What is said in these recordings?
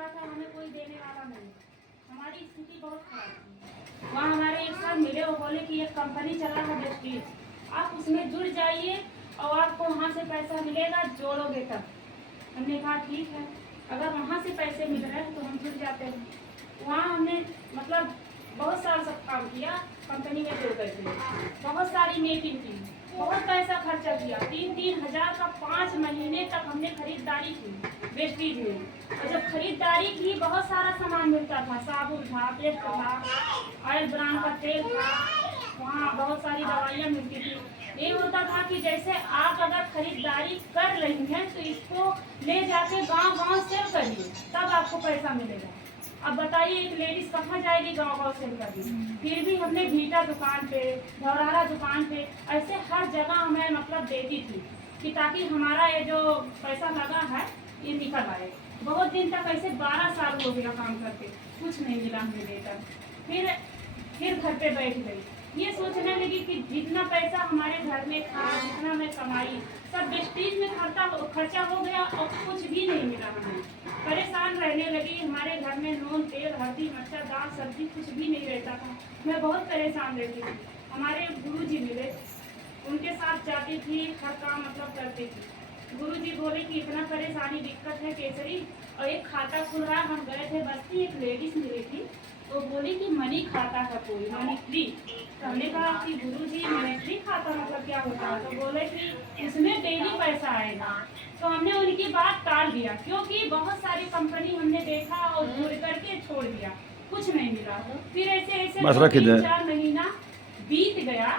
रहा था हमें कोई देने वाला नहीं, हमारी स्थिति बहुत खराब थी। वहाँ हमारे एक साथ मिले, वो बोले कि एक कंपनी चला है वेस्टेज, आप उसमें जुड़ जाइए और आपको वहाँ से पैसा मिलेगा, जोड़ोगे तब। हमने कहा ठीक है, अगर वहाँ से पैसे मिल रहे हैं तो हम जुड़ जाते हैं। वहाँ हमने मतलब बहुत साल सब काम किया, कंपनी में जुड़ गए थे, बहुत सारी मीटिंग की, बहुत पैसा खर्चा किया, 3-3 हज़ार का 5 महीने तक हमने खरीदारी की वेस्टेज में। और जब खरीदारी की बहुत सारा सामान मिलता था, साबुन था, पेस्ट था, ऑयल ब्रांड का तेल था, वहाँ बहुत सारी दवाइयाँ मिलती थी। ये होता था कि जैसे आप अगर खरीदारी कर रही हैं तो इसको ले जाके गांव-गांव सेल करिए, तब आपको पैसा मिलेगा। अब बताइए एक लेडीज कहाँ जाएगी गांव-गांव सेल करने। फिर भी हमने भीटा दुकान पे, धौरारा दुकान पे, ऐसे हर जगह हमें मतलब देती थी कि ताकि हमारा ये जो पैसा लगा है ये निकल आए। बहुत दिन तक ऐसे 12 साल हो गया काम करते, कुछ नहीं मिला हमें देकर। फिर घर पे बैठ गई, ये सोचने लगी कि जितना पैसा हमारे घर में था, जितना मैं कमाई, सब वेस्टेज में खर्चा हो गया और कुछ भी नहीं मिला हमें। परेशान रहने लगी, हमारे घर में नून तेल हल्दी मिर्चा दाल सब्जी कुछ भी नहीं रहता था, मैं बहुत परेशान रहती थी। हमारे गुरुजी मिले, उनके साथ जाती थी, हर काम मतलब करती थी। गुरुजी बोले कि इतना परेशानी दिक्कत है केसरी, और एक खाता खुल रहा। हम गए थे बस्ती, एक लेडीज मिली थी, तो बोली कि मनी खाता है कोई, मनी ट्री। तो हमने कहा कि गुरुजी मनी ट्री खाता मतलब क्या होता है, तो बोले कि उसमें डेली पैसा आएगा। तो हमने उनकी बात टाल दिया, क्योंकि बहुत सारी कंपनी हमने देखा और जुड़ करके छोड़ दिया, कुछ नहीं मिला। फिर ऐसे 3-4 महीना बीत गया,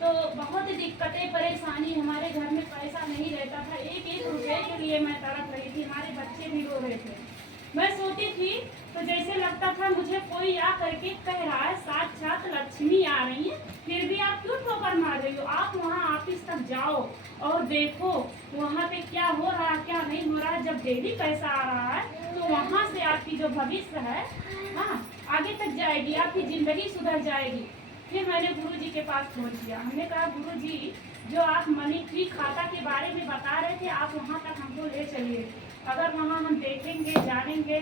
तो बहुत दिक्कतें परेशानी, हमारे घर में पैसा नहीं रहता था, एक रुपए के लिए मैं तड़प रही थी, हमारे बच्चे भी रो रहे थे। मैं सोती थी तो जैसे लगता था मुझे कोई आ करके कह रहा है साक्षात लक्ष्मी आ रही है, फिर भी आप क्यों ठोकर मार रही हो, आप वहाँ ऑफिस तक जाओ और देखो वहाँ पे क्या हो रहा है क्या नहीं हो रहा है। जब डेली पैसा आ रहा है तो वहाँ से आपकी जो भविष्य है हाँ आगे तक जाएगी, आपकी जिंदगी सुधर जाएगी। फिर मैंने गुरुजी के पास फोन किया, हमने कहा गुरुजी जो आप मनी ट्री खाता के बारे में बता रहे थे, आप वहाँ तक हमको ले चलिए, अगर वहाँ हम देखेंगे जानेंगे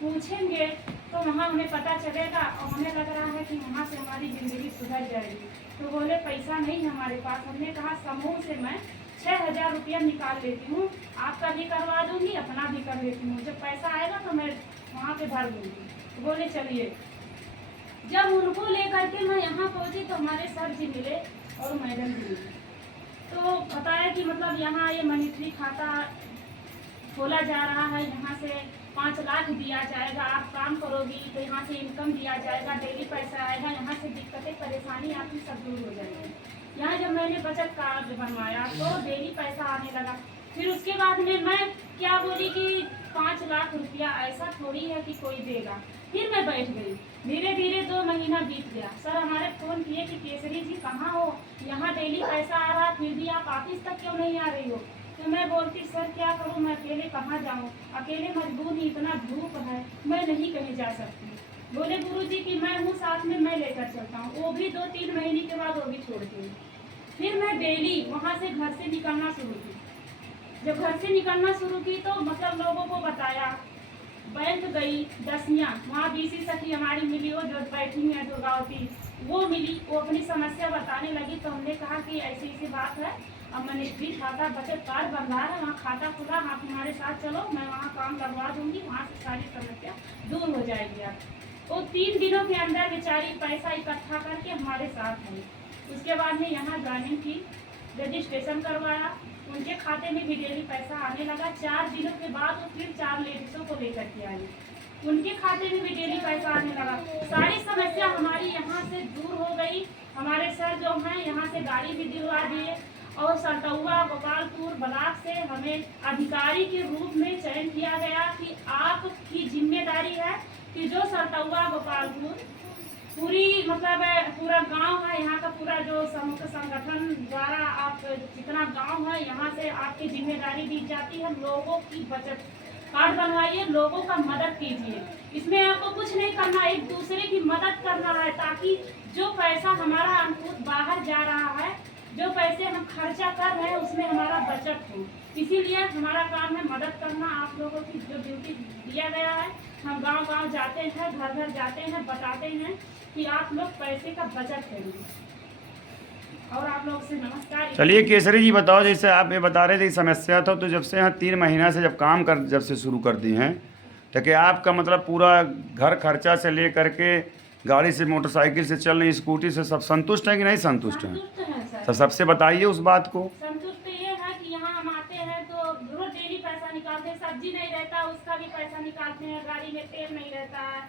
पूछेंगे तो वहाँ हमें पता चलेगा और हमें लग रहा है कि वहाँ से हमारी ज़िंदगी सुधर जाएगी। तो बोले पैसा नहीं है हमारे पास। हमने कहा समूह से मैं 6,000 रुपया निकाल लेती हूँ, आपका भी करवा दूँगी अपना भी कर लेती हूँ, जब पैसा आएगा तो मैं वहाँ पे भर दूँगी। तो बोले चलिए। जब उनको लेकर के मैं यहाँ पहुँची तो हमारे सर जी मिले और मैडम भी मिली, तो बताया कि मतलब यहाँ ये मनी ट्री खाता खोला जा रहा है, यहाँ से 5 लाख दिया जाएगा, आप काम करोगी तो यहाँ से इनकम दिया जाएगा, डेली पैसा आएगा, यहाँ से दिक्कतें परेशानी आपकी सब दूर हो जाएगी। यहाँ जब मैंने बचत कार्ड बनवाया तो डेली पैसा आने लगा। फिर उसके बाद में मैं क्या बोली कि 5 लाख रुपया ऐसा थोड़ी है कि कोई देगा। फिर मैं बैठ गई, धीरे धीरे 2 महीना बीत गया। सर हमारे फ़ोन किए कि केसरी जी कहाँ हो, यहाँ डेली पैसा आ रहा फिर भी आप ऑफिस तक क्यों नहीं आ रही हो। तो मैं बोलती सर क्या करूँ, मैं अकेले कहाँ जाऊँ, अकेले मजबूर, इतना धूप है, मैं नहीं कहीं जा सकती। बोले गुरुजी कि मैं हूँ साथ में, मैं लेकर चलता हूँ। वो भी 2-3 महीने के बाद वो भी छोड़ दी। फिर मैं डेली वहाँ से घर से निकलना शुरू की। जब घर से निकलना शुरू की तो मतलब लोगों को बताया, बैंक गई 10मियाँ, वहाँ बीसी सखी हमारी मिली, वो जो बैठी है दुर्गावती, वो मिली, वो अपनी समस्या बताने लगी। तो हमने कहा कि ऐसी ऐसी बात है, अब मनी ट्री खाता बचत कार्ड बन रहा है, वहाँ खाता खुला, आप हमारे साथ चलो, मैं वहाँ काम लगवा दूँगी, वहाँ से सारी समस्या दूर हो जाएगी। आप वो 3 दिनों के अंदर बेचारी पैसा इकट्ठा करके हमारे साथ आई। उसके बाद में यहाँ ज्वाइनिंग की, रजिस्ट्रेशन करवाया, उनके खाते में भी डेली पैसा आने लगा। 4 दिनों के बाद वो फिर 4 लेडीज़ों को लेकर के आई, उनके खाते में भी डेली पैसा आने लगा। सारी समस्या हमारी यहाँ से दूर हो गई। हमारे सर जो हैं यहाँ से गाड़ी भी दिलवा दिए और सरतौआ गोपालपुर ब्लॉक से हमें अधिकारी के रूप में चयन किया गया कि आपकी जिम्मेदारी है कि जो सरतौआ गोपालपुर पूरी मतलब पूरा गांव है, यहाँ का पूरा जो समूह संगठन द्वारा आप जितना गांव है यहाँ से आपकी जिम्मेदारी दी जाती है, लोगों की बचत कार्ड बनवाइए, लोगों का मदद कीजिए। इसमें आपको कुछ नहीं करना, एक दूसरे की मदद करना है, ताकि जो पैसा हमारा अंकुर बाहर जा रहा है, जो पैसे हम खर्चा कर रहे हैं उसमें हमारा बचत हो। इसीलिए हमारा काम है मदद करना। आप लोगों की जो ड्यूटी दिया गया है, हम गांव-गांव जाते हैं, घर-घर जाते हैं, बताते हैं कि आप लोग पैसे का बचत करिए। और आप लोग से नमस्कार। चलिए केसरी जी बताओ, जैसे आप ये बता रहे थे समस्या था, तो जब से यहाँ 3 महीना से जब से शुरू कर दी हैं, तो क्या आपका मतलब पूरा घर खर्चा से ले करके गाड़ी से, मोटरसाइकिल से, चल रही स्कूटी से सब संतुष्ट है कि नहीं संतुष्ट है? संतुष्ट हैं सर। तो सबसे बताइए उस बात को। संतुष्ट ये है कि यहाँ हम आते हैं तो रोज डेली पैसा निकालते हैं, सब्जी नहीं रहता उसका भी पैसा निकालते हैं, गाड़ी में तेल नहीं रहता है,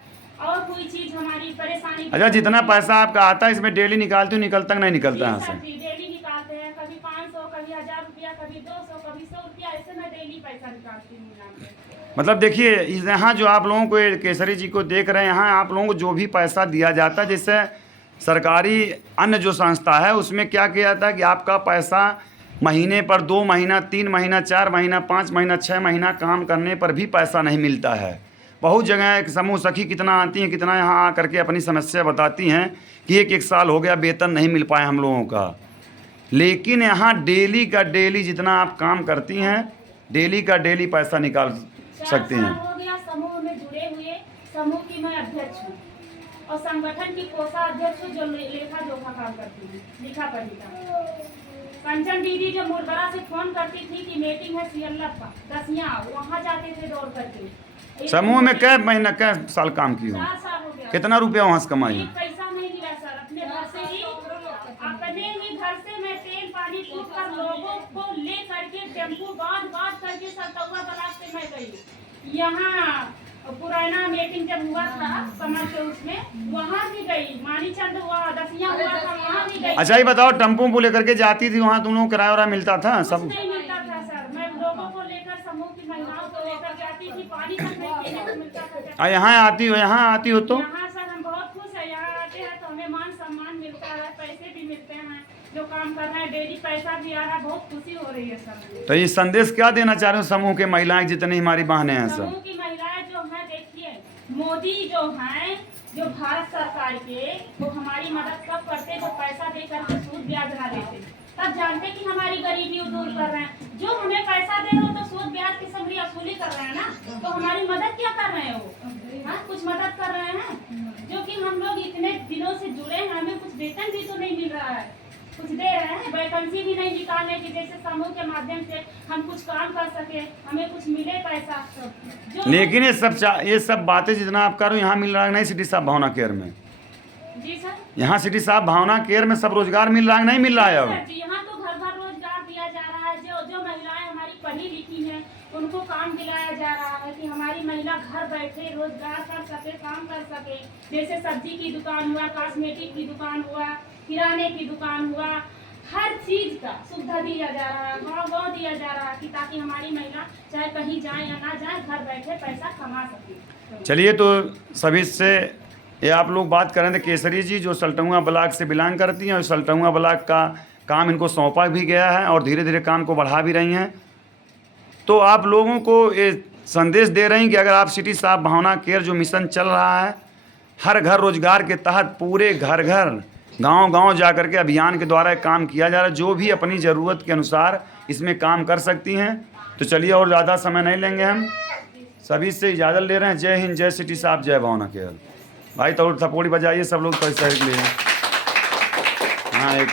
और कोई चीज हमारी परेशानी। अच्छा, जितना पैसा आपका आता है इसमें डेली निकालते हो, निकलता कि नहीं निकलता यहाँ से? डेली निकालते हैं, कभी 500, कभी 1000 रुपया, कभी 200, कभी 100 रुपया, ऐसे मैं डेली पैसा निकालती हूँ यहाँ पे। मतलब देखिए, यहाँ जो आप लोगों को केसरी जी को देख रहे हैं, यहाँ आप लोगों को जो भी पैसा दिया जाता है, जैसे सरकारी अन्य जो संस्था है उसमें क्या किया जाता है कि आपका पैसा महीने पर 2 महीना, 3 महीना, 4 महीना, 5 महीना, 6 महीना काम करने पर भी पैसा नहीं मिलता है। बहुत जगह एक समूह सखी कितना आती हैं, कितना यहाँ आ करके अपनी समस्या बताती हैं कि एक साल हो गया वेतन नहीं मिल पाया हम लोगों का। लेकिन यहाँ डेली का डेली जितना आप काम करती हैं, डेली का डेली पैसा निकाल सकती हैं। 4 साल हो गया समूह में जुड़े हुए। समूह की मैं अध्यक्ष हूँ और संगठन की कोषाध्यक्ष हूँ, जो लेखा जोखा काम करती हूँ, लिखा पढ़ी। कंचन दीदी जो मुरबरा से फोन करती थी कि मीटिंग है सियल्लत का दसियाँ, वहाँ जाते थे दौड़ करके। समूह में कै महीना कै साल काम की हो? 4 साल हो गया। कितना रुपया वहाँ से कमाई? एक पैसा नहीं मिला सर। अपने घर से ही मैं तेल पानी फूक कर लोगों को ले करके टेम्पू बांध करके सरतौआ ब्लॉक से मैं गई। यहाँ पुराना मीटिंग जब हुआ था कमर के उसमें, वहाँ भी गई। मानीचंद हुआ, दसियाँ हुआ था, वहाँ भी गई। अच्छा ये बताओ, टेम्पो लेकर के जाती थी वहाँ, तुम लोग किराया वरा मिलता था? सब नहीं मिलता था सर। मैं लोगों को लेकर, समूह की महिलाओं को लेकर जाती थी, पानी तक नहीं पीने को मिलता था। यहाँ आती हो तो? यहाँ सर हम बहुत खुश है। यहाँ आते हैं तो हमें मान सम्मान मिलता है, पैसे भी मिलते हैं, जो काम कर रहे हैं डेली पैसा भी आ रहा है, बहुत खुशी हो रही है सर। तो ये संदेश क्या देना चाह रहे हो समूह के महिलाएं, जितनी हमारी बहनें हैं समूह सब? की महिलाएं जो हैं, देखिए मोदी जो हैं, जो भारत सरकार के, वो हमारी मदद कब करते, जो पैसा दे करके सूद ब्याज ना देते, तब जानते कि हमारी गरीबी दूर कर रहे हैं। जो हमें पैसा दे रहे हो तो सूद ब्याज की सबरी वसूली कर रहे हैं ना, तो हमारी मदद क्या कर रहे हैं वो? हाँ, कुछ मदद कर रहे हैं। जो कि हम लोग इतने दिनों से जुड़े हैं, हमें कुछ वेतन भी तो नहीं मिल रहा है, कुछ दे रहे हैं, वैकेंसी भी नहीं निकालने की, जैसे समूह के माध्यम से हम कुछ काम कर सके, हमें कुछ मिले पैसा। लेकिन ये सब बातें जितना आप करो, यहाँ मिल रहा है नहीं सिटी साहब भावना केयर में? जी सर, यहाँ सिटी साहब भावना केयर में सब रोजगार मिल रहा है नहीं मिल रहा है? अब यहाँ तो घर घर रोजगार दिया जा रहा है। जो महिलाएं हमारी पढ़ी लिखी हैं उनको काम दिलाया जा रहा है कि हमारी महिला घर बैठे रोजगार कर सके, काम कर सके। जैसे सब्जी की दुकान हुआ, कॉस्मेटिक की दुकान हुआ, किराने की दुकान हुआ, हर चीज का सुविधा दिया जा रहा है, गाँव दिया जा रहा है, कि ताकि हमारी महिला चाहे कहीं जाए या ना जाए, घर बैठे पैसा कमा सके। चलिए, तो सभी से ये आप लोग बात कर रहे थे केसरी जी, जो सल्टुआ ब्लॉक से बिलोंग करती हैं, और सल्टुआ ब्लॉक का काम इनको सौंपा भी गया है और धीरे धीरे काम को बढ़ा भी रही हैं। तो आप लोगों को ये संदेश दे रही हैं कि अगर आप सिटी साहब भावना केयर जो मिशन चल रहा है, हर घर रोजगार के तहत पूरे घर घर गांव जा कर के अभियान के द्वारा काम किया जा रहा है, जो भी अपनी ज़रूरत के अनुसार इसमें काम कर सकती हैं। तो चलिए, और ज़्यादा समय नहीं लेंगे, हम सभी से इजाज़त ले रहे हैं। जय हिंद, जय सिटी साहब, जय भावना केयर। भाई थपोड़ी बजाइए सब लोग पैसा के लिए। हाँ, एक